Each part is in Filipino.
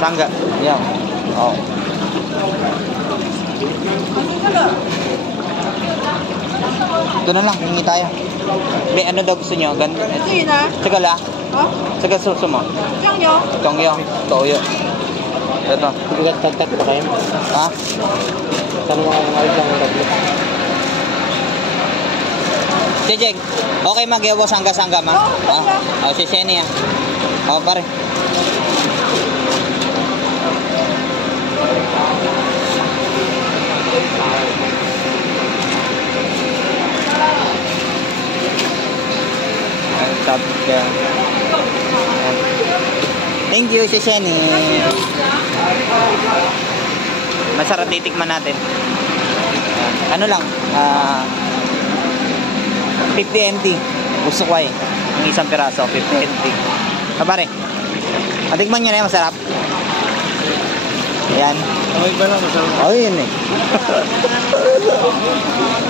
Sangga. Yan. Oh. Ito na lang, hingi tayo. Be, ano daw gusto nyo? Sagala? Sagal suso mo? Chongyo. Toyo. Ito. Bigat tagtag pa kayo. Ha? Tanong ako ng lang ng tablet. Jejek, okay mag-ewo sangga-sangga ma? Oh, si Sheni ah. Oh, pare. Thank you, si Sheni. Masarap titikman natin. Ano lang, 50 NT. Gusto ko eh. Ang isang piraso, 50 NT. Pare, matikman nyo na yan, masarap. Ayan. Okay ba lang? Masarap. Oh, yun eh.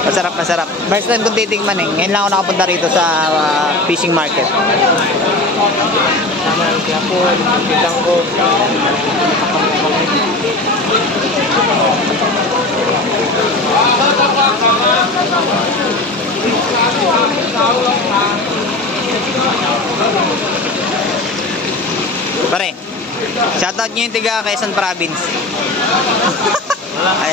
Masarap, masarap. First time kong titikman eh. Ngayon lang ako nakapunta rito sa fishing market. Kaya po, kitang ko. Pare, shoutout nyo yung tiga Quezon Province. Ay.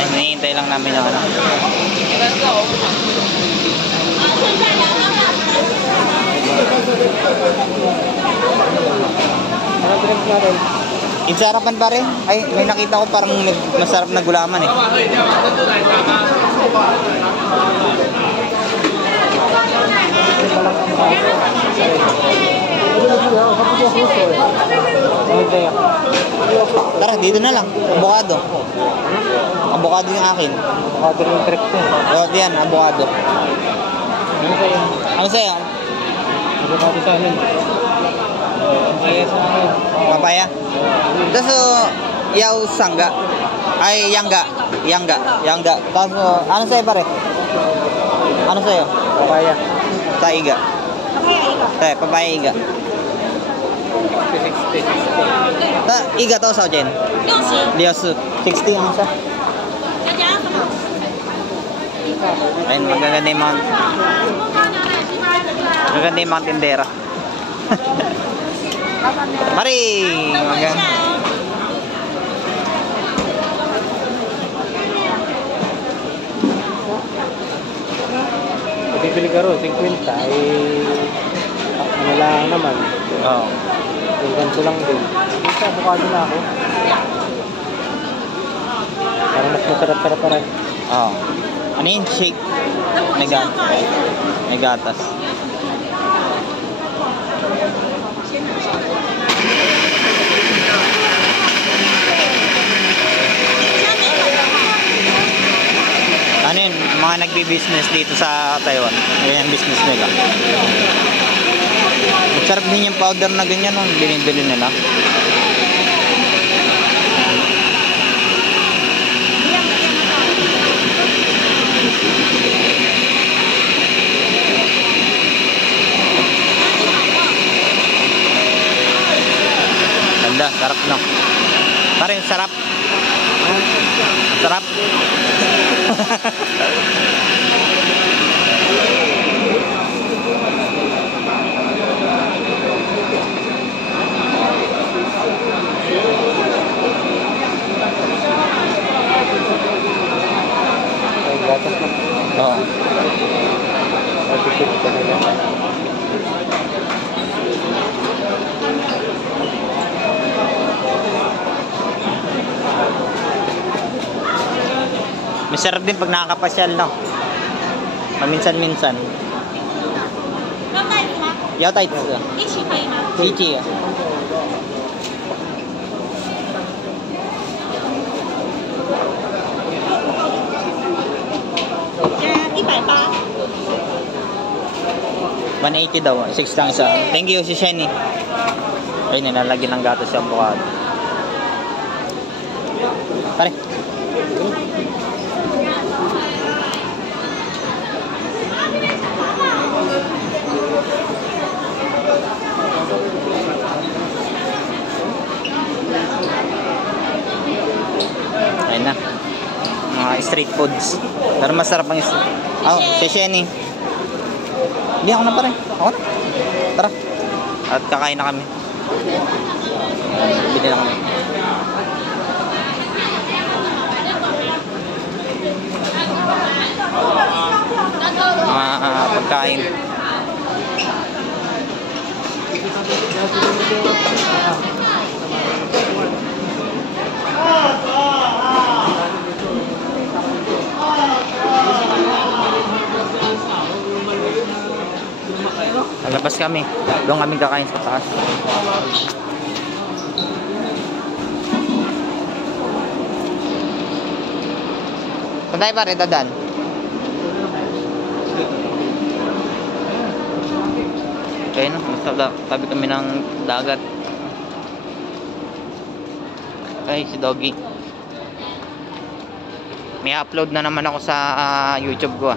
Hinihintay lang namin yung ano. Anong drink natin? Insarapan pare. Ay, may nakita ko parang masarap na gulaman eh. Tara, dito na lang. Avocado. Avocado yung akin. Avocado yung trick ko. O, yan, avocado. Ano sa'yo? Ano sa'yo? Avocado sa akin. Kaya sa akin. Papaya? Tapos, yaw sangga. Ay, yangga. Yangga. Tapos, ano sa'yo pare? Ano sa'yo? Papaya. Sa iga. Tayo, papaya iga. 60. Ta, iga to sa Jen? 60. 60 ang isa. Ayun, magaganda yung mga tindera. Mari! Maganda. Bibili ka ro, 50. Ay, ano lang naman. Oo. Ganito lang din. Isa, avocado na ako. Parang mas masarap-sarap pa rin. Oo. Ano yun? Shake? May gatas. Ano yun? Mga nagbi-business dito sa Taiwan. Ganyan business nila. Sarap din yung powder na ganyan nun. Binibili nila. Ganda, sarap no. Parang sarap. Sarap. Ay, gatas na. Oo. Pag-isip ka nila. Masarap din pag nakakapasyal, no? Paminsan-minsan. Yao tai zi. 一起可以吗？一起。180。 180 daw. 6 lang isa. Thank you si Sheni. Ay, nilalagyan ng gatas yung avocado. Pare. Ayun na. Mga street foods. Pero masarap ang street. Oh, si Shenny. Hindi ako na pare. Ako na. Tara. At kakain na kami. Bili na kami. Mga pagkain. Lalabas kami. Doon kami kakain sa taas. Saan tayo pare, dadan? Okay, no? Tabi kami ng dagat. Okay, si Doggy. May upload na naman ako sa YouTube ko.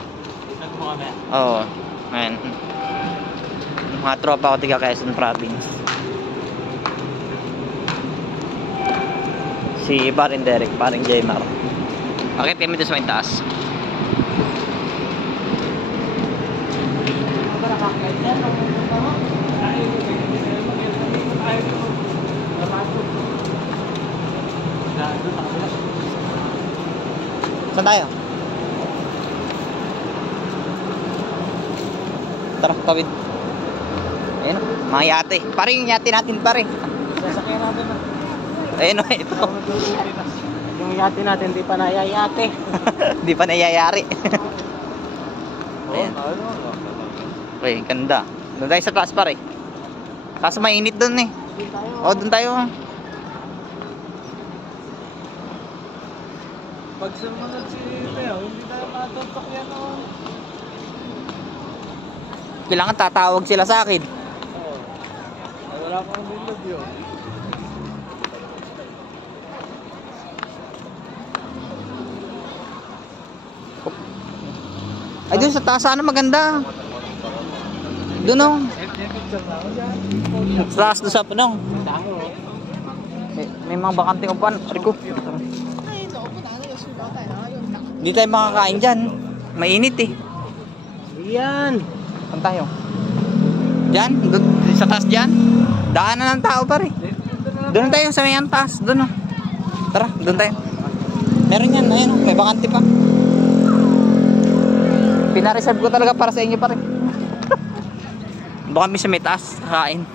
Oo. Ayan. Mga tropa ko tiga Quezon Province. Si paring Derek, paring Jmar. Okay, kami doon sa may taas. Saan tayo? Tara, tawid. Ayun, mga yate. Pare yung yate natin pare. Sasakyan natin na. Ayun, ito. Yung yate natin, di pa nayayate. Di pa nayayari. Ayan. Okay, ganda. Doon tayo sa taas pare. Kaso mainit doon eh. O, doon tayo. Pag sumunod si Leo, hindi tayo matutok yan o. Kailangan tatawag sila sa akin. Oo. Wala pang nilog yun. Ay, doon sa taas sana maganda. Doon o. Sa taas doon sa panong. May mga bakanting upan. Rico. Hindi tayo makakain dyan. Mainit eh. Yan. Saan tayo? Dyan? Doon, sa taas dyan? Daanan ng tao pare. Doon tayo sa may taas. Doon o. Tara, doon tayo. Meron yan. Ayan o. May bakante pa. Pinareserve ko talaga para sa inyo pare. Doon kami sa may taas. Kakain.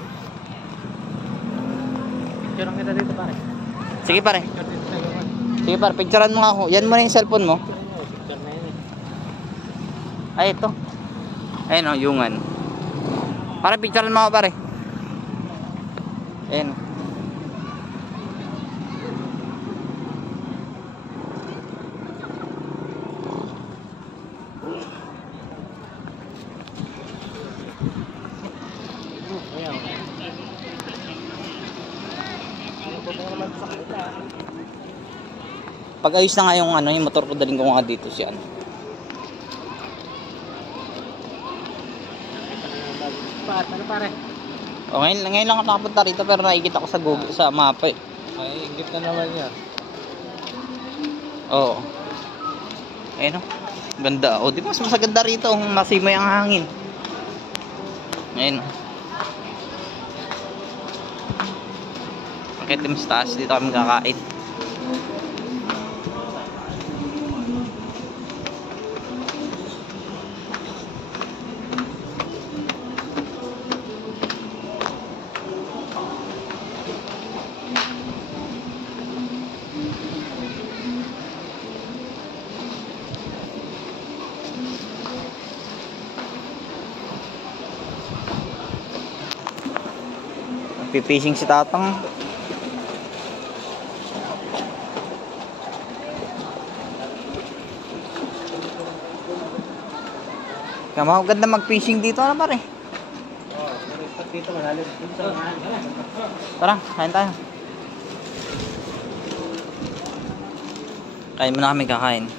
Picture kita dito pare. Sige pare. Sige pare, picturean mo nga ako. Yan mo na yung cellphone mo. Picture na yun eh. Ay, ito. Ayun o, yungan. Pare, picturean mo ako pare. Ayun o. Ayan. Pag ayos na nga yung ano, yung motor ko, daling ko nga dito siya. Ano pare? O, ngayon lang ako nakapunta rito pero nakikita ko sa Google, sa mapa eh. Ay, ingit na naman niya. Oo. Ayun o. Ganda. O, di ba mas masaganda rito kung masimay ang hangin. Ayun o. Pakit sa taas, dito kami kakain. Pipishing si Tatang. Kama ganda mag-fishing dito na pare. Oh, dito malalim. Tara, kain tayo. Kain muna kami kakain.